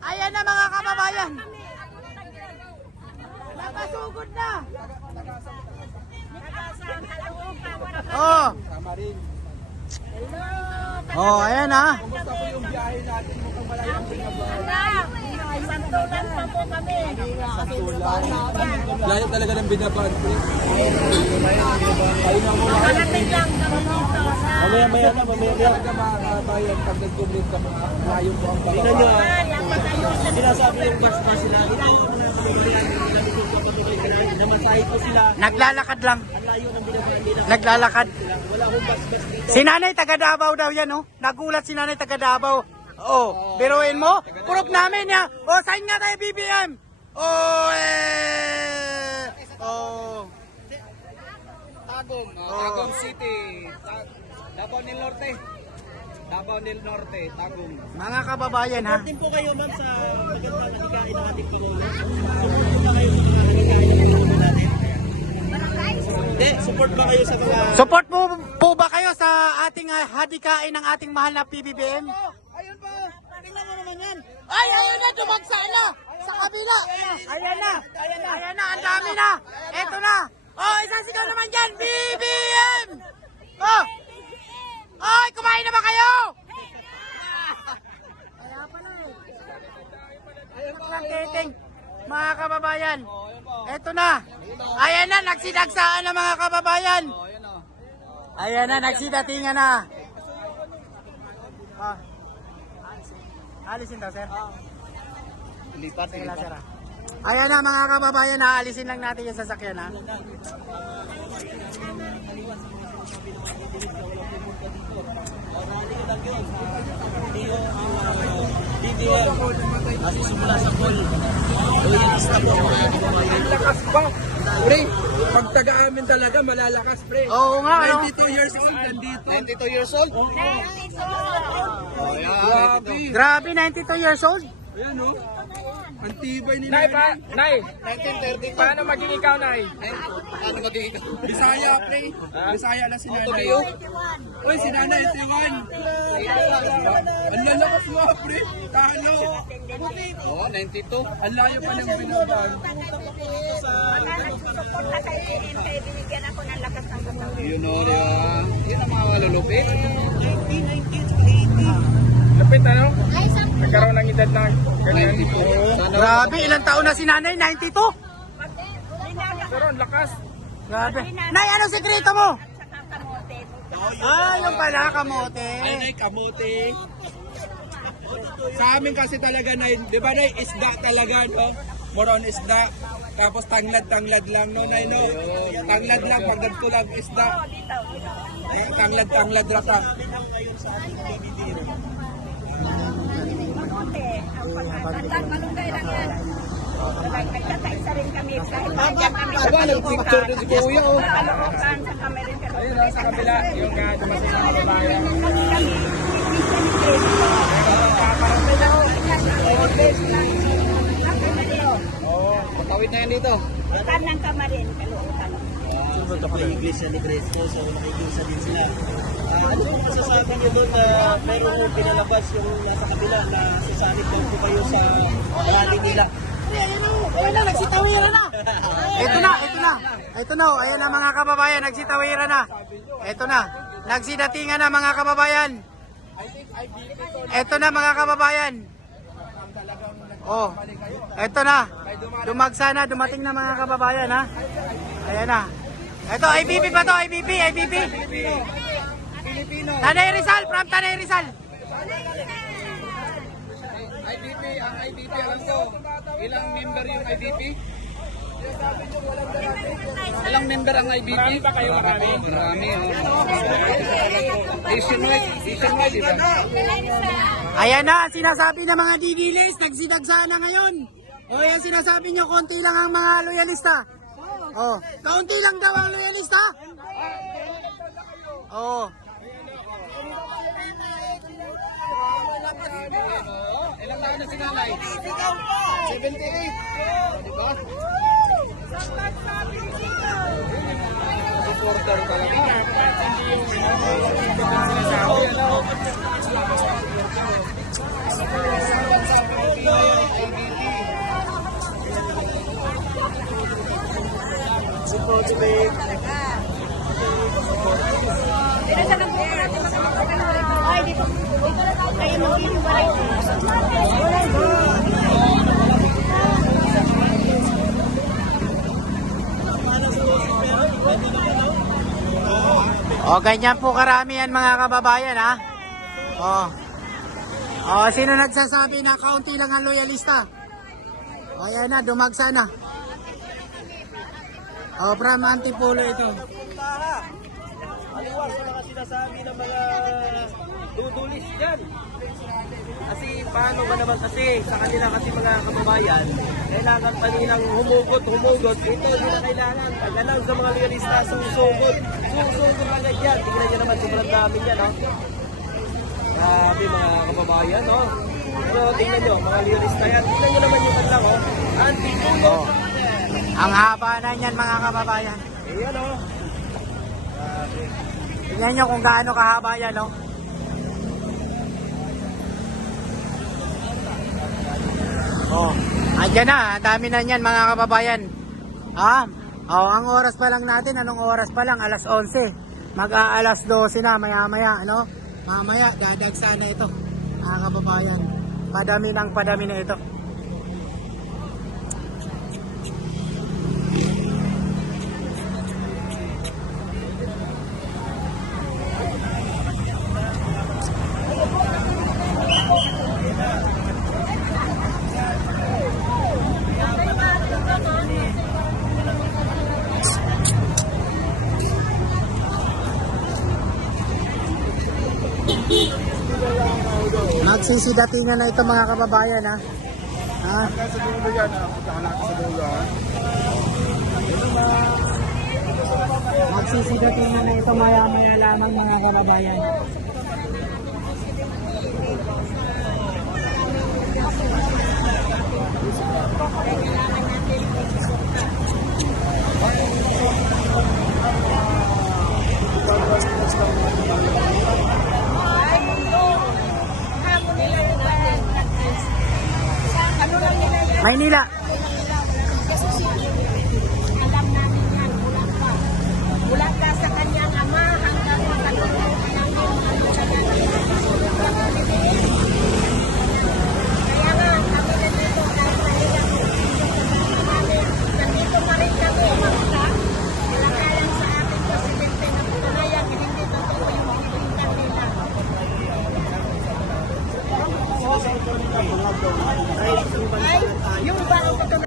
Ayan na mga kababayan. Napasugod na. Oh. Oh, ayan ha. Kumusta po yung biyahe natin? Mukhang malayang binabahan. Santulan pa po kami. Layo talaga ng binabahan, pre. Kayo na muna. Kalating lang kami dito. Mamaya na, talaga makakabayan pag nag-complete ka mga layo po ang baba. Sinasabi yung gas na sila, ito ako na nabibigyan sa pagkakalikan, namatay po sila, Naglalakad lang. ang layo ng binabahan nila, Naglalakad. wala akong gas-gas dito. Si Nanay taga Davao daw yan, oh. Nagulat si Nanay taga Davao. Oh, biruin mo? Proof namin ya. Oh, sign nga tayo BBM. Oh, Oh. Tagum, Tagum City. Davao del Norte. Davao del Norte, Tagum. Mga kababayan ha. Din po kayo ma'am sa magandang hikain ng ating Pangulo. Support ba kayo sa mga hikain ng Pangulo natin? Hindi, support ba kayo sa mga... Support po ba kayo sa ating hadikain ng ating mahal na PBBM? Ayun po. Tingnan mo naman yan. Ay, ayun na, dumagsa na. Sa kabila. Ayan na. Ayan na, ang dami na. Eto na. Oh, isang sigaw naman dyan. BBM! Oh! Ay, kumain na ba kayo? Kaya pala eh. Mga kababayan. Eto na. Ayan na, nagsidagsaan na mga kababayan. Ayan na, nagsidatingan na. Ah. Alisin daw, sir. Lipat, Tingnan, sir. Ayan na mga kababayan, aalisin lang natin yung sasakyan ha. Kasi simula sa poll. Iligis na po. Lakas pa. Pre, pag taga-amin talaga, malalakas, pre. Oo nga, ano? 92 years old, nandito. 92 years old? Grabe. Grabe, 92 years old. Ayan, oh. Ang tibay ni Nay, Nay, 1930. paano maging ikaw, Nay? Ano magiging ikaw? Bisaya, pre. Bisaya na si Nanay. Uy, si Nanay, 81. Ang lalakas mo, pre. Talo. Oo, 92. Ang layo pa ng binabahan. Support na kayo kay binigyan ako ng lakas ng katawan. Yun, o, di ba? Yun ang mga malulupit. Lapit, ano? Nagkaroon ng edad na ganyan. 92. Grabe, ilang taon na si nanay? 92? Pero ang lakas. Grabe. Nay, ano sekreto mo? Saka kamote. Ah, yung pala, kamote. Ay, kamote. Sa amin kasi talaga, Nay, di ba, Nay, isda talaga, no? Moron isda. Tapos tanglad lang, no, Nay, no? Tanglad lang, pag nagtulag isda. Tanglad rata. Kamote. Ang malunggay lang yan. Nagkakaisa rin kami. Kahit nandiyan kami sa Nagpicture na si Kuya, oh. Kaloocan sa kami rin. Ayun, sa kabila, yung dumating ng kabayan. Patawid na yan dito. Ikan ng kamarin. Kaloocan. Sumunod ako ng iglesia ni Cristo, so nakikisa din sila. Ano yung masasabi niyo doon na mayroong pinalabas yung nasa kabila na sasanib lang po kayo sa rally nila? Ayan na, nagsitawiran na. Ito na. Ito na, ayan na mga kababayan, nagsitawiran na. Ito na, nagsidatingan na mga kababayan. Ito na mga kababayan. Oh, ito na. Dumagsa na, dumating na mga kababayan ha. Ayan na. Ito, IBP ba to? IBP? Tanay Rizal, from Tanay Rizal. IBP, ang IBP, alam ko, ilang member yung IBP? Ilang member ang IBP? Marami pa kayo marami? Marami, oh. Nationwide, di ba? Ayan na, sinasabi ng mga DDLs, nagsidagsaan na ngayon. O yan sinasabi nyo, konti lang ang mga loyalista. Oh, kaunti lang daw ang loyalista. Oh. Ilang taon na si Nanay? 78. Di ba? Supporter talaga. Hindi yung sinasabi, ano? O, ganyan po karami yan mga kababayan, ha? O, sino nagsasabi na kaunti lang ang loyalista? O, yan na, dumagsa na. O, from Antipolo ito. Aliwas sa mga sinasabi ng mga dudulis dyan. Kasi paano ba naman kasi sa kanila kasi mga kababayan, kailangan pa nilang humugot. Ito hindi na kailangan. Pagkalang sa mga loyalista, susugod agad yan. Tingnan nyo naman, sobrang dami yan, no? Grabe mga kababayan, no? Pero tingnan nyo, mga loyalista yan. Tingnan nyo naman yung kanilang, oh. Antipolo. Ang haba na yan mga kababayan. Ayan, oh. Grabe. Tingnan nyo kung gaano kahaba yan, no? Oh, andyan na, dami na yan mga kababayan. Ang oras pa lang natin, anong oras pa lang? Alas 11. Mag-aalas 12 na, maya-maya, ano? Mamaya, dadagsa na ito, mga kababayan. Padami na ito. Magsisidatingan na ito mga kababayan, ha? Sa dulo yan, puntahan natin sa dulo, ha? Magsisidatingan na ito maya-maya lamang mga kababayan. Maynila. Alam namin yan, mula ka sa kanyang ama hanggang matulog namin sa kanyang kaya nga, kami nandito kahit mahirap namin, nandito pa rin kami, makita, nilakayan sa ating presidente na patunayan, hindi totoo yung pinilitan nila. Ay,